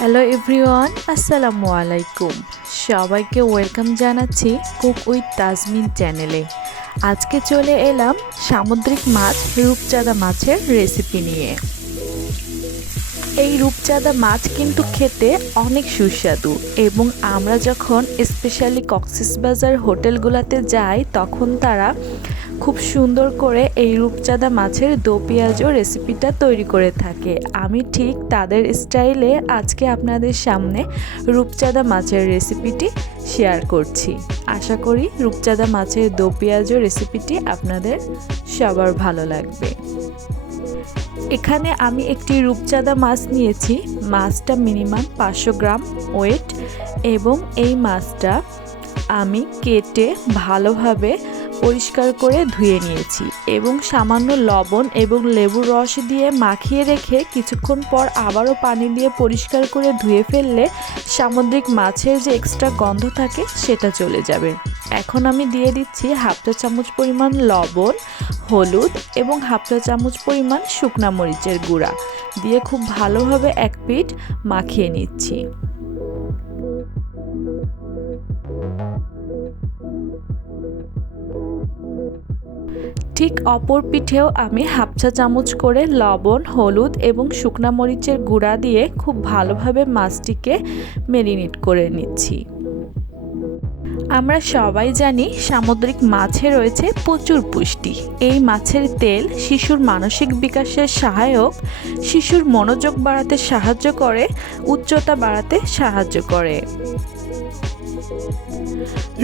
Hello everyone, আসসালামু আলাইকুম। সবাইকে ওয়েলকাম জানাচ্ছি কুক উইথ তাজমিন চ্যানেলে। আজকে চলে এলাম সামুদ্রিক মাছ রূপচাঁদা মাছের রেসিপি নিয়ে। এই রূপচাঁদা মাছ কিন্তু খেতে অনেক সুস্বাদু এবং আমরা যখন স্পেশালি কক্সবাজার হোটেলগুলোতে যাই তখন তারা খুব সুন্দর করে এই রূপচাঁদা মাছের দোপিয়াজো রেসিপিটা তৈরি করে থাকে। আমি ঠিক তাদের স্টাইলে আজকে আপনাদের সামনে রূপচাঁদা মাছের রেসিপিটি শেয়ার করছি। আশা করি রূপচাঁদা মাছের দোপিয়াজো রেসিপিটি আপনাদের সবার ভালো লাগবে। এখানে আমি একটি রূপচাঁদা মাছ নিয়েছি। মাছটা মিনিমাম 500 গ্রাম ওয়েট এবং এই মাছটা আমি কেটে ভালোভাবে পরিষ্কার করে ধুয়ে নিয়েছি এবং সামান্য লবণ এবং লেবুর রস দিয়ে মাখিয়ে রেখে কিছুক্ষণ পর আবারও পানি দিয়ে পরিষ্কার করে ধুয়ে ফেললে সামুদ্রিক মাছের যে এক্সট্রা গন্ধ থাকে সেটা চলে যাবে। এখন আমি দিয়ে দিচ্ছি হাফ চা চামচ পরিমাণ লবণ, হলুদ এবং হাফ চা চামচ পরিমাণ শুকনা মরিচের গুঁড়া দিয়ে খুব ভালোভাবে এক পিঠ মাখিয়ে নিচ্ছি। ঠিক অপর পিঠেও আমি হাফ চা চামচ করে লবণ, হলুদ এবং শুকনা মরিচের গুঁড়া দিয়ে খুব ভালোভাবে মাছটিকে ম্যারিনেট করে নিচ্ছি। আমরা সবাই জানি সামুদ্রিক মাছে রয়েছে প্রচুর পুষ্টি। এই মাছের তেল শিশুর মানসিক বিকাশের সহায়ক, শিশুর মনোযোগ বাড়াতে সাহায্য করে, উচ্চতা বাড়াতে সাহায্য করে।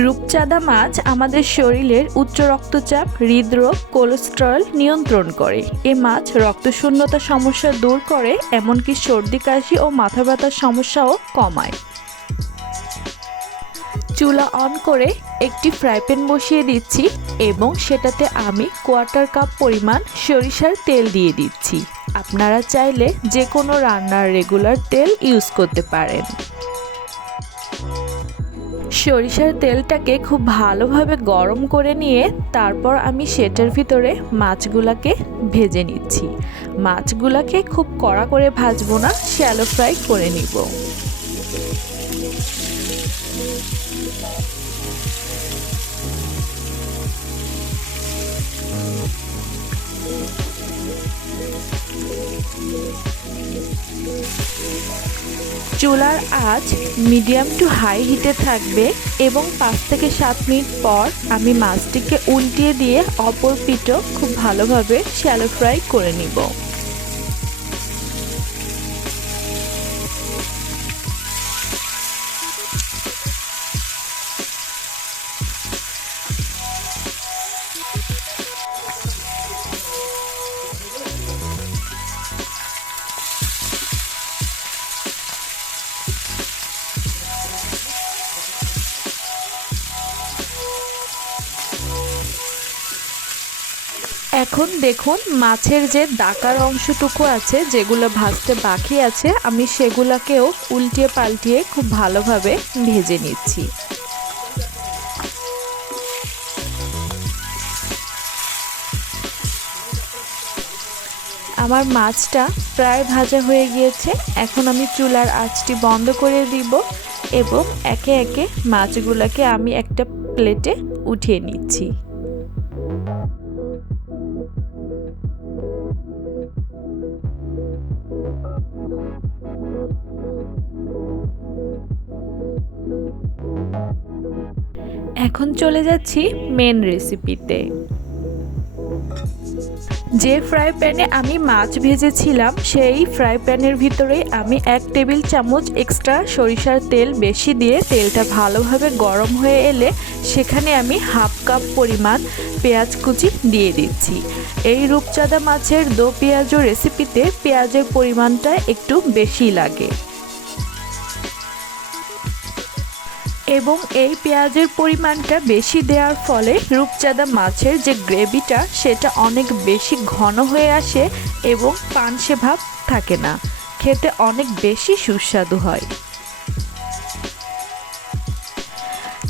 রূপচাঁদা মাছ আমাদের শরীরের উচ্চ রক্তচাপ, হৃদরোগ, কোলেস্টেরল নিয়ন্ত্রণ করে। এই মাছ রক্তশূন্যতা সমস্যা দূর করে, এমনকি সর্দি কাশি ও মাথা ব্যথার সমস্যাও কমায়। চুলা অন করে একটি ফ্রাই প্যান বসিয়ে দিচ্ছি এবং সেটাতে আমি 1/4 কাপ পরিমাণ সরিষার তেল দিয়ে দিচ্ছি। আপনারা চাইলে যে কোনো রান্নার রেগুলার তেল ইউজ করতে পারেন। সরিষার তেলটাকে খুব ভালোভাবে গরম করে নিয়ে তারপর আমি সেটার ভিতরে মাছগুলোকে ভেজে নিচ্ছি। মাছগুলোকে খুব কড়া করে ভাজবো না, শ্যালো ফ্রাই করে নিব। চুলার আঁচ মিডিয়াম টু হাই হিটে থাকবে এবং 5 থেকে 7 মিনিট পর আমি মাছটিকে উল্টিয়ে দিয়ে অপর পিঠও খুব ভালোভাবে শ্যালো ফ্রাই করে নিব। এখন দেখুন মাছের যে দাকার অংশটুকু আছে, যেগুলো ভাজতে বাকি আছে, আমি সেগুলোকেও উল্টিয়ে পাল্টিয়ে খুব ভালোভাবে ভেজে নিচ্ছি। আমার মাছটা প্রায় ভাজা হয়ে গিয়েছে। এখন আমি চুলার আঁচটি বন্ধ করে দিব এবং একে একে মাছগুলোকে আমি একটা প্লেটে উঠিয়ে নিচ্ছি। এখন চলে যাচ্ছি মেন রেসিপিতে। যে ফ্রাই প্যানে আমি মাছ ভেজেছিলাম সেই ফ্রাই প্যানের ভিতরে আমি 1 টেবিল চামচ এক্সট্রা সরিষার তেল বেশি দিয়ে তেলটা ভালোভাবে গরম হয়ে এলে সেখানে আমি হাফ কাপ পরিমাণ পেঁয়াজ কুচি দিয়ে দিচ্ছি। এই রূপচাঁদা মাছের দো পেঁয়াজো রেসিপিতে পেঁয়াজের পরিমাণটা একটু বেশি লাগে এবং এই পেঁয়াজের পরিমাণটা বেশি দেওয়ার ফলে রূপচাঁদা মাছের যে গ্রেভিটা সেটা অনেক বেশি ঘন হয়ে আসে এবং পানসে ভাব থাকে না, খেতে অনেক বেশি সুস্বাদু হয়।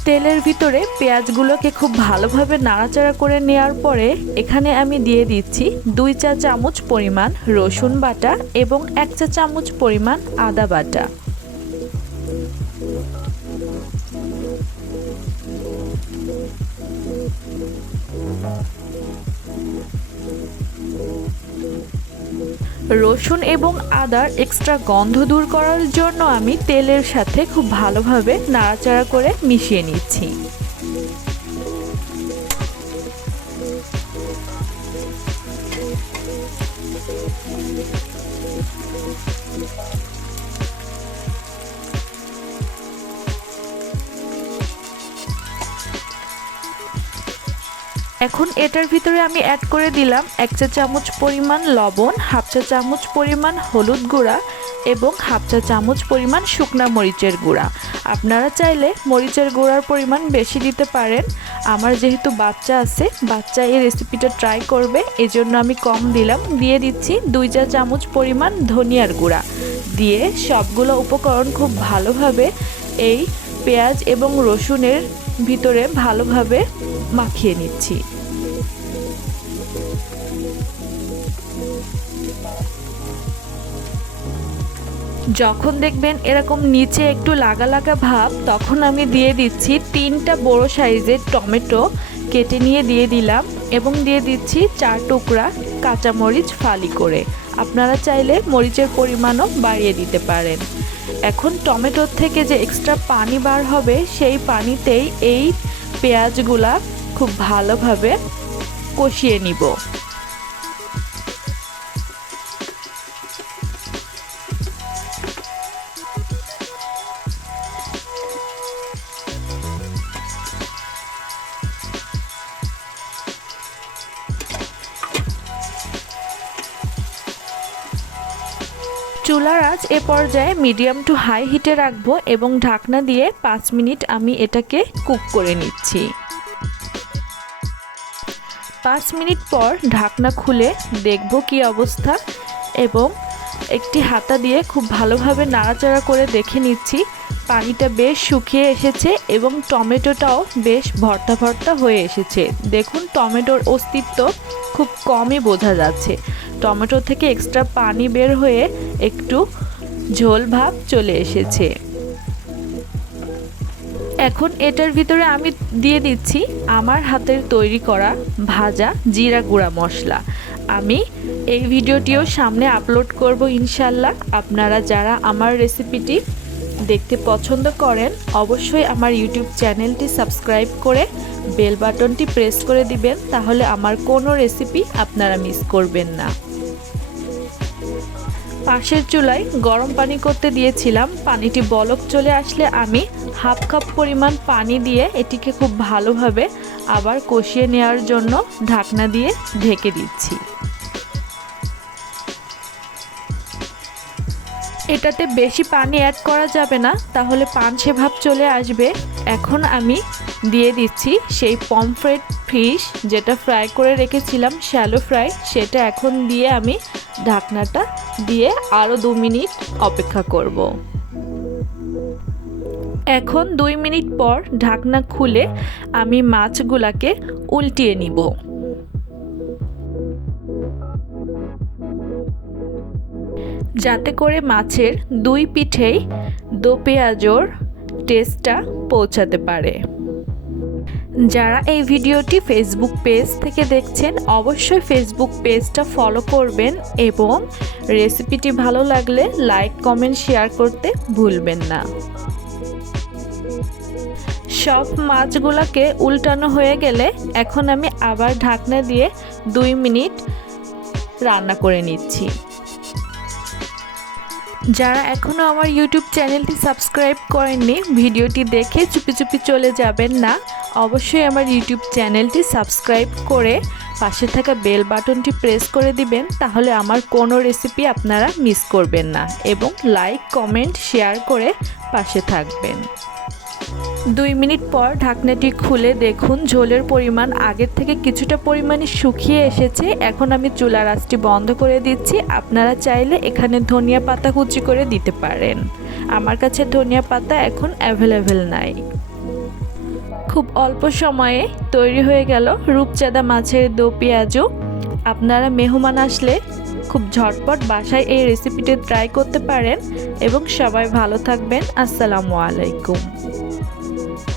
তেলের ভিতরে পেঁয়াজগুলোকে খুব ভালোভাবে নাড়াচাড়া করে নেওয়ার পরে এখানে আমি দিয়ে দিচ্ছি 2 চা চামচ পরিমাণ রসুন বাটা এবং 1 চা চামচ পরিমাণ আদা বাটা। রসুন এবং আদার এক্সট্রা গন্ধ দূর করার জন্য আমি তেলের সাথে খুব ভালোভাবে নাড়াচাড়া করে মিশিয়ে নিচ্ছি। এখন এটার ভিতরে আমি অ্যাড করে দিলাম 1 চা চামচ পরিমাণ লবণ, হাফ চা চামচ পরিমাণ হলুদ গুঁড়া এবং হাফ চা চামচ পরিমাণ শুকনা মরিচের গুঁড়া। আপনারা চাইলে মরিচের গুঁড়ার পরিমাণ বেশি দিতে পারেন। আমার যেহেতু বাচ্চা আছে, বাচ্চা এই রেসিপিটা ট্রাই করবে, এজন্য আমি কম দিলাম। দিয়ে দিচ্ছি 2 চা চামচ পরিমাণ ধনিয়ার গুঁড়া। দিয়ে সবগুলো উপকরণ খুব ভালোভাবে এই পেঁয়াজ এবং রসুনের ভিতরে ভালোভাবে মাখিয়ে নিচ্ছি। যখন দেখবেন এরকম নিচে একটু লাগা লাগা ভাব, তখন আমি দিয়ে দিচ্ছি 3টা বড় সাইজের টমেটো কেটে নিয়ে দিয়ে দিলাম এবং দিয়ে দিচ্ছি 4 টুকরা কাঁচামরিচ ফালি করে। আপনারা চাইলে মরিচের পরিমাণও বাড়িয়ে দিতে পারেন। এখন টমেটোর থেকে যে এক্সট্রা পানি বার হবে, সেই পানিতেই এই পেঁয়াজগুলা খুব ভালোভাবে কষিয়ে নিব। চুলার আঁচ এ পর্যায়ে মিডিয়াম টু হাই হিটে রাখবো এবং ঢাকনা দিয়ে 5 মিনিট আমি এটাকে কুক করে নিচ্ছি। 5 মিনিট পর ঢাকনা খুলে দেখব কি অবস্থা এবং একটি হাতা দিয়ে খুব ভালোভাবে নাড়াচাড়া করে দেখে নিচ্ছি পানিটা বেশ শুকিয়ে এসেছে এবং টমেটোটাও বেশ ভর্তা ভর্তা হয়ে এসেছে। দেখুন টমেটোর অস্তিত্ব খুব কমই বোঝা যাচ্ছে। টমেটো থেকে এক্সট্রা পানি বের হয়ে একটু ঝোল ভাব চলে এসেছে। এখন এটার ভিতরে আমি দিয়ে দিচ্ছি আমার হাতের তৈরি করা ভাজা জিরা গুঁড়া মশলা। আমি এই ভিডিওটিও সামনে আপলোড করব ইনশাল্লাহ। আপনারা যারা আমার রেসিপিটি দেখতে পছন্দ করেন অবশ্যই আমার ইউটিউব চ্যানেলটি সাবস্ক্রাইব করে বেল বাটনটি প্রেস করে দিবেন, তাহলে আমার কোনো রেসিপি আপনারা মিস করবেন না। পাশের চুলায় গরম পানি করতে দিয়েছিলাম। পানিটি বলক চলে আসলে আমি হাফ কাপ পরিমাণ পানি দিয়ে এটিকে খুব ভালোভাবে আবার কষিয়ে নেওয়ার জন্য ঢাকনা দিয়ে ঢেকে দিচ্ছি। এটাতে বেশি পানি অ্যাড করা যাবে না, তাহলে পানসে ভাব চলে আসবে। এখন আমি দিয়ে দিচ্ছি সেই পমফ্রেট ফিশ যেটা ফ্রাই করে রেখেছিলাম, শ্যালো ফ্রাই, সেটা এখন দিয়ে আমি ঢাকনাটা দিয়ে আরও 2 মিনিট অপেক্ষা করব। এখন 2 মিনিট পর ঢাকনা খুলে আমি মাছগুলাকে উল্টিয়ে নিব। যাতে করে মাছের 2 পিঠেই দোপিয়াজোর টেস্টটা পৌঁছাতে পারে। যারা এই ভিডিওটি ফেসবুক পেজ থেকে দেখছেন অবশ্যই ফেসবুক পেজটা ফলো করবেন এবং রেসিপিটি ভালো লাগলে লাইক কমেন্ট শেয়ার করতে ভুলবেন না। সব মাছগুলোকে উল্টানো হয়ে গেলে এখন আমি আবার ঢাকনা দিয়ে 2 মিনিট রান্না করে নিচ্ছি। যারা এখনও আমার ইউটিউব চ্যানেলটি সাবস্ক্রাইব করেননি ভিডিওটি দেখে চুপি চুপি চলে যাবেন না। অবশ্যই আমার ইউটিউব চ্যানেলটি সাবস্ক্রাইব করে পাশে থাকা বেল বাটনটি প্রেস করে দিবেন, তাহলে আমার কোনো রেসিপি আপনারা মিস করবেন না এবং লাইক কমেন্ট শেয়ার করে পাশে থাকবেন। 2 মিনিট পর ঢাকনাটি খুলে দেখুন ঝোলের পরিমাণ আগের থেকে কিছুটা পরিমাণে শুকিয়ে এসেছে। এখন আমি চুলার আঁচটি বন্ধ করে দিচ্ছি। আপনারা চাইলে এখানে ধনিয়া পাতা কুচি করে দিতে পারেন। আমার কাছে ধনিয়া পাতা এখন অ্যাভেলেবেল নাই। খুব অল্প সময়ে তৈরি হয়ে গেল রূপচাঁদা মাছের দো পেঁয়াজু। আপনারা মেহমান আসলে খুব ঝটপট বাসায় এই রেসিপিটি ট্রাই করতে পারেন এবং সবাই ভালো থাকবেন। আসসালামু আলাইকুম।